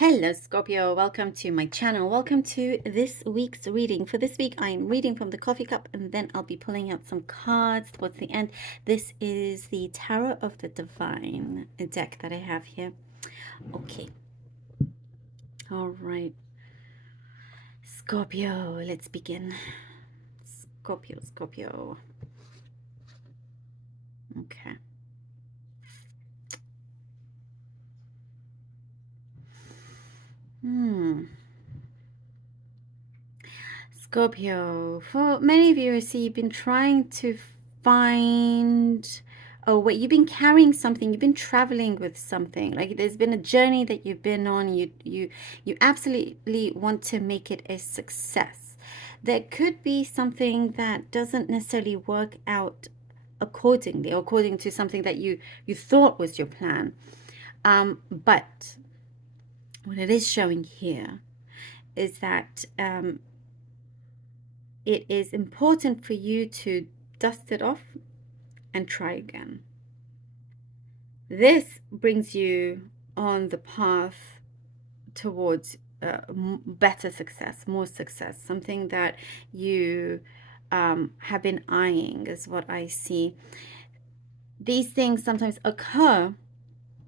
Hello Scorpio, welcome to my channel. Welcome to this week's reading. For this week I'm reading from the coffee cup and then I'll be pulling out some cards towards the end. This is the Tarot of the Divine deck that I have here. Okay. All right. Scorpio, let's begin. Scorpio. Okay. Scorpio, for many of you, I see you've been trying to find, oh wait, you've been carrying something, you've been traveling with something. Like there's been a journey that you've been on. You absolutely want to make it a success. There could be something that doesn't necessarily work out accordingly, or according to something that you thought was your plan. But what it is showing here is that it is important for you to dust it off and try again. This brings you on the path towards better success, more success, something that you have been eyeing is what I see. These things sometimes occur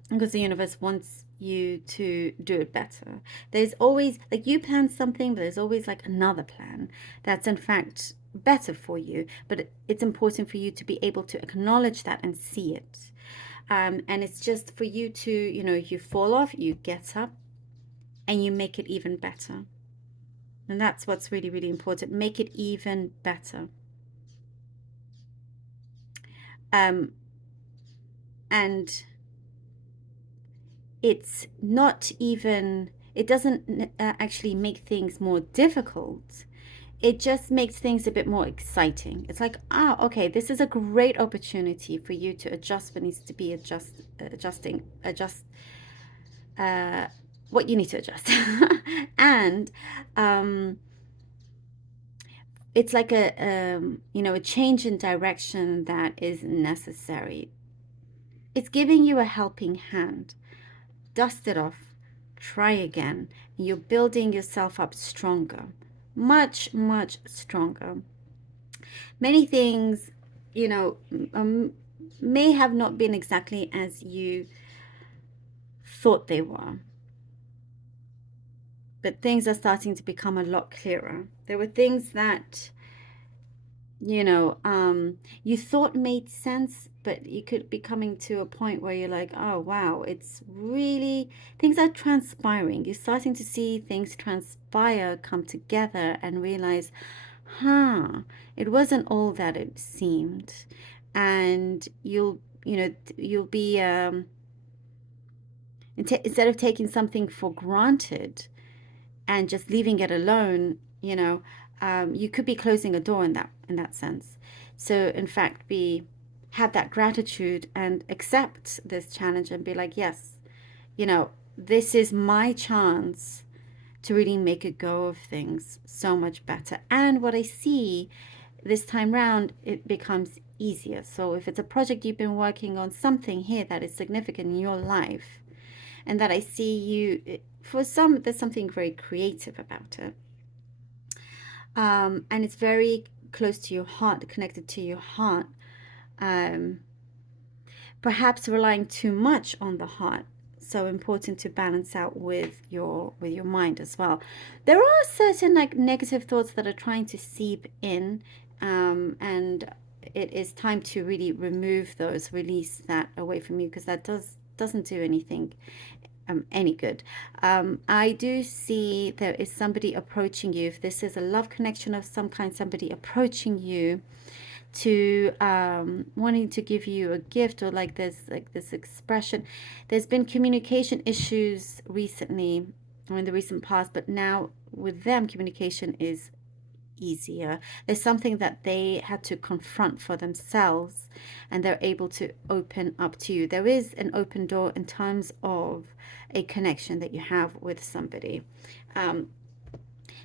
because the universe wants you to do it better. There's always, like, you plan something, but there's always like another plan that's in fact better for you, but it's important for you to be able to acknowledge that and see it. And it's just for you to, you fall off, you get up and you make it even better. And that's what's really, really important. Make it even better. And it's not even, it doesn't actually make things more difficult. It just makes things a bit more exciting. It's like, okay, this is a great opportunity for you to adjust what needs to be adjust what you need to adjust. And it's like a change in direction that is necessary. It's giving you a helping hand. Dust it off, try again. You're building yourself up stronger, much stronger. Many things, may have not been exactly as you thought they were, but things are starting to become a lot clearer. There were things that you thought made sense, but you could be coming to a point where you're like, oh wow, it's really, things are transpiring. You're starting to see things transpire, come together, and realize, it wasn't all that it seemed. And you'll be instead of taking something for granted and just leaving it alone, you could be closing a door in that sense. So in fact, have that gratitude and accept this challenge and be like, yes, this is my chance to really make a go of things so much better. And what I see this time round, it becomes easier. So if it's a project you've been working on, something here that is significant in your life, and that I see you, for some, there's something very creative about it. And it's very close to your heart, connected to your heart. Perhaps relying too much on the heart. So important to balance out with your mind as well. There are certain like negative thoughts that are trying to seep in, and it is time to really remove those, release that away from you, because that doesn't do anything any good. I do see there is somebody approaching you. If this is a love connection of some kind, somebody approaching you to wanting to give you a gift, or like there's like this expression. There's been communication issues recently, or in the recent past, but now with them communication is easier. There's something that they had to confront for themselves, and they're able to open up to you. There is an open door in terms of a connection that you have with somebody.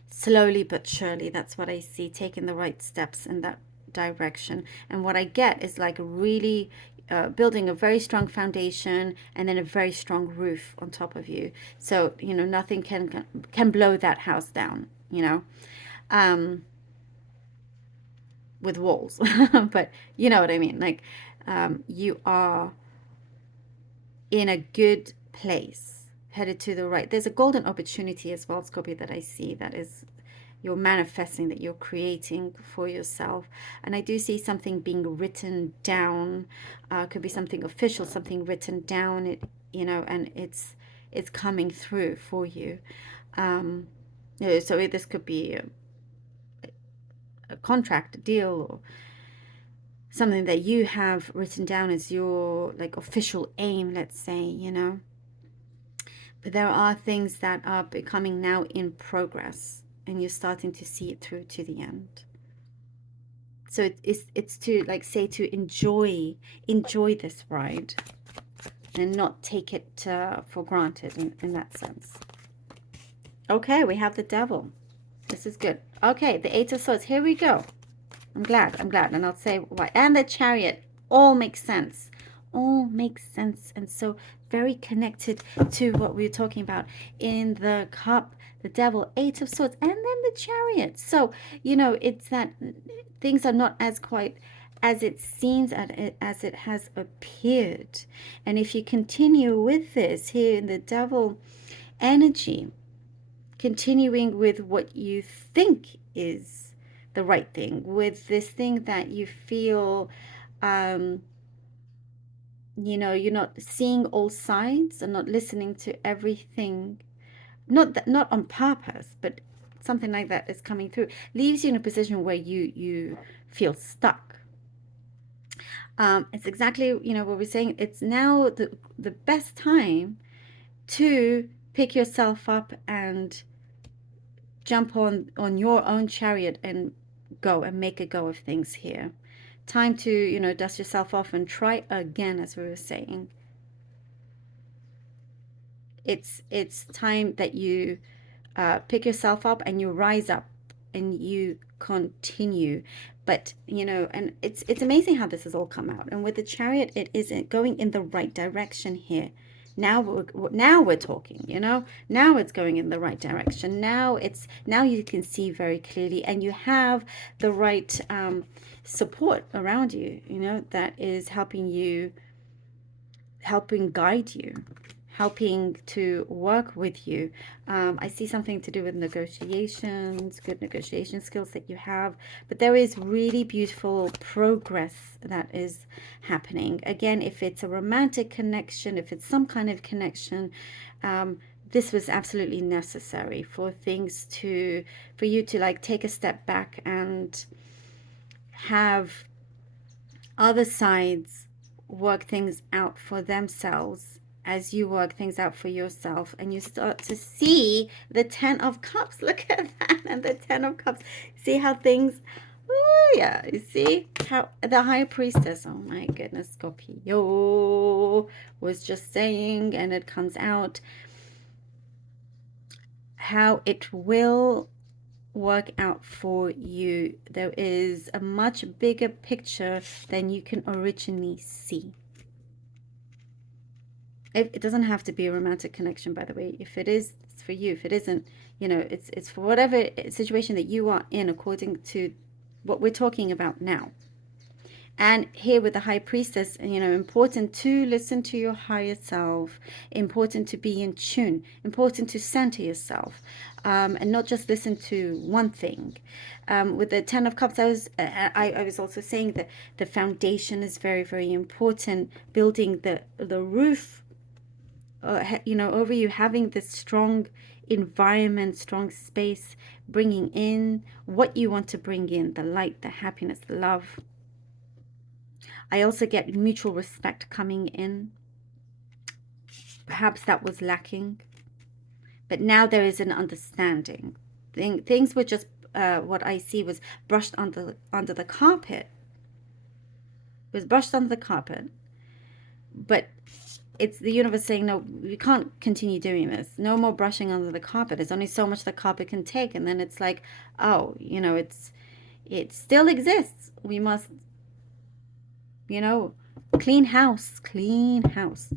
Slowly but surely, that's what I see, taking the right steps in that direction. And what I get is like really building a very strong foundation and then a very strong roof on top of you. So, you know, nothing can blow that house down, you know, with walls. But you know what I mean? Like, you are in a good place, headed to the right. There's a golden opportunity as well, Scorpio, that I see, that is you're manifesting, that you're creating for yourself. And I do see something being written down. Could be something official, something written down. It, you know, and it's coming through for you. So this could be a contract, a deal, or something that you have written down as your like official aim, let's say, you know. But there are things that are becoming now in progress, and you're starting to see it through to the end. So it's to, like, say, to enjoy this ride and not take it for granted in that sense. Okay, we have the Devil. This is good. Okay, the Eight of Swords. Here we go. I'm glad, and I'll say why. And the Chariot. All makes sense. All makes sense, and so very connected to what we were talking about in the Cup, the Devil, Eight of Swords, and then the Chariot. So, you know, it's that things are not as quite as it seems, as it has appeared. And if you continue with this here in the Devil energy, continuing with what you think is the right thing, with this thing that you feel, you know, you're not seeing all sides and not listening to everything, not on purpose, but something like that is coming through, leaves you in a position where you feel stuck. It's exactly, you know, what we're saying. It's now the best time to pick yourself up and jump on your own chariot and go and make a go of things here. Time to, you know, dust yourself off and try again, as we were saying. It's time that you pick yourself up and you rise up and you continue. But, you know, and it's amazing how this has all come out. And with the Chariot, it isn't going in the right direction here. Now we're talking, you know. Now it's going in the right direction. Now you can see very clearly, and you have the right support around you, you know, that is helping guide you, helping to work with you. I see something to do with negotiations, good negotiation skills that you have, but there is really beautiful progress that is happening. Again, if it's a romantic connection, if it's some kind of connection, this was absolutely necessary for you to like take a step back and have other sides work things out for themselves as you work things out for yourself, and you start to see the 10 of Cups. Look at that, and the 10 of Cups. See how things, oh yeah, you see how the High Priestess, oh my goodness, Scorpio was just saying, and it comes out how it will work out for you. There is a much bigger picture than you can originally see. It doesn't have to be a romantic connection, by the way. If it is, it's for you. If it isn't, you know, it's for whatever situation that you are in, according to what we're talking about now. And here with the High Priestess, you know, important to listen to your higher self, important to be in tune, important to center yourself, and not just listen to one thing. With the 10 of Cups, I was also saying that the foundation is very, very important. Building the roof, you know, over you, having this strong environment, strong space, bringing in what you want to bring in, the light, the happiness, the love. I also get mutual respect coming in. Perhaps that was lacking, but now there is an understanding. Things were just, what I see was brushed under the carpet. It was brushed under the carpet, but it's the universe saying, no, we can't continue doing this. No more brushing under the carpet. There's only so much the carpet can take. And then it's like, oh, you know, it still exists. We must, you know, Clean house, clean house.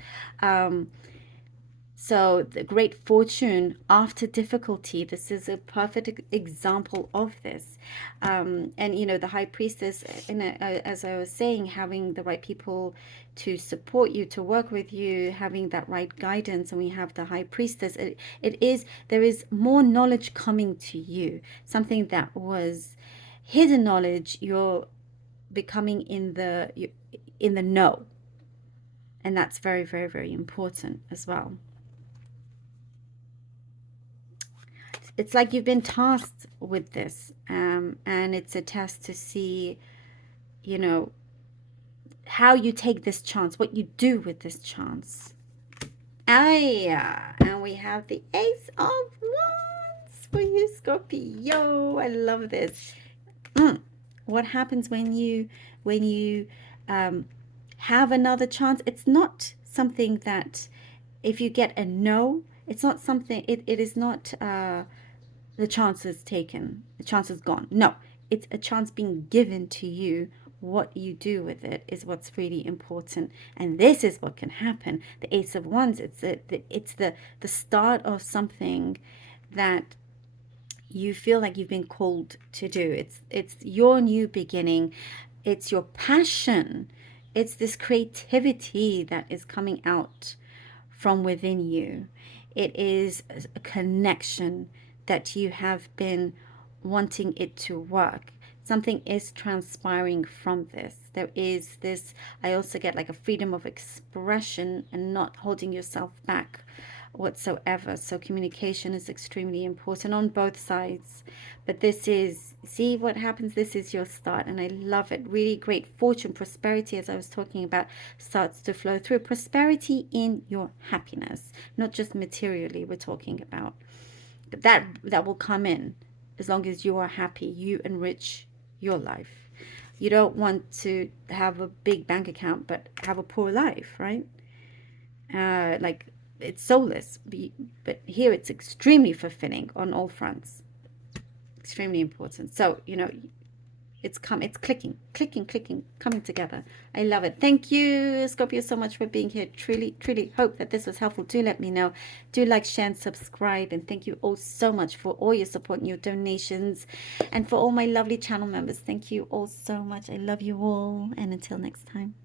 So the great fortune after difficulty, this is a perfect example of this. And you know, the high priestess, as I was saying, having the right people to support you, to work with you, having that right guidance, and we have the high priestess. There is more knowledge coming to you, something that was hidden knowledge. You're becoming in the know, and that's very, very, very important as well. It's like you've been tasked with this, and it's a test to see, you know, how you take this chance, what you do with this chance. And we have the Ace of Wands for you, Scorpio. I love this. What happens when you have another chance? It's not something that, if you get a no, it's not something. It is not. The chance is taken, the chance is gone. No, it's a chance being given to you. What you do with it is what's really important, and this is what can happen. The Ace of Wands, it's the start of something that you feel like you've been called to do. It's your new beginning. It's your passion. It's this creativity that is coming out from within you. It is a connection that you have been wanting it to work. Something is transpiring from this. There is this, I also get like a freedom of expression and not holding yourself back whatsoever. So communication is extremely important on both sides. But this is, see what happens? This is your start, and I love it. Really great fortune, prosperity, as I was talking about, starts to flow through. Prosperity in your happiness, not just materially we're talking about. But that will come in as long as you are happy. You enrich your life. You don't want to have a big bank account but have a poor life, right? Like, it's soulless. But here it's extremely fulfilling on all fronts. Extremely important. So, you know, it's clicking, coming together. I love it. Thank you, Scorpio, so much for being here. Truly, truly hope that this was helpful. Do let me know. Do like, share, and subscribe. And thank you all so much for all your support and your donations. And for all my lovely channel members, thank you all so much. I love you all. And until next time.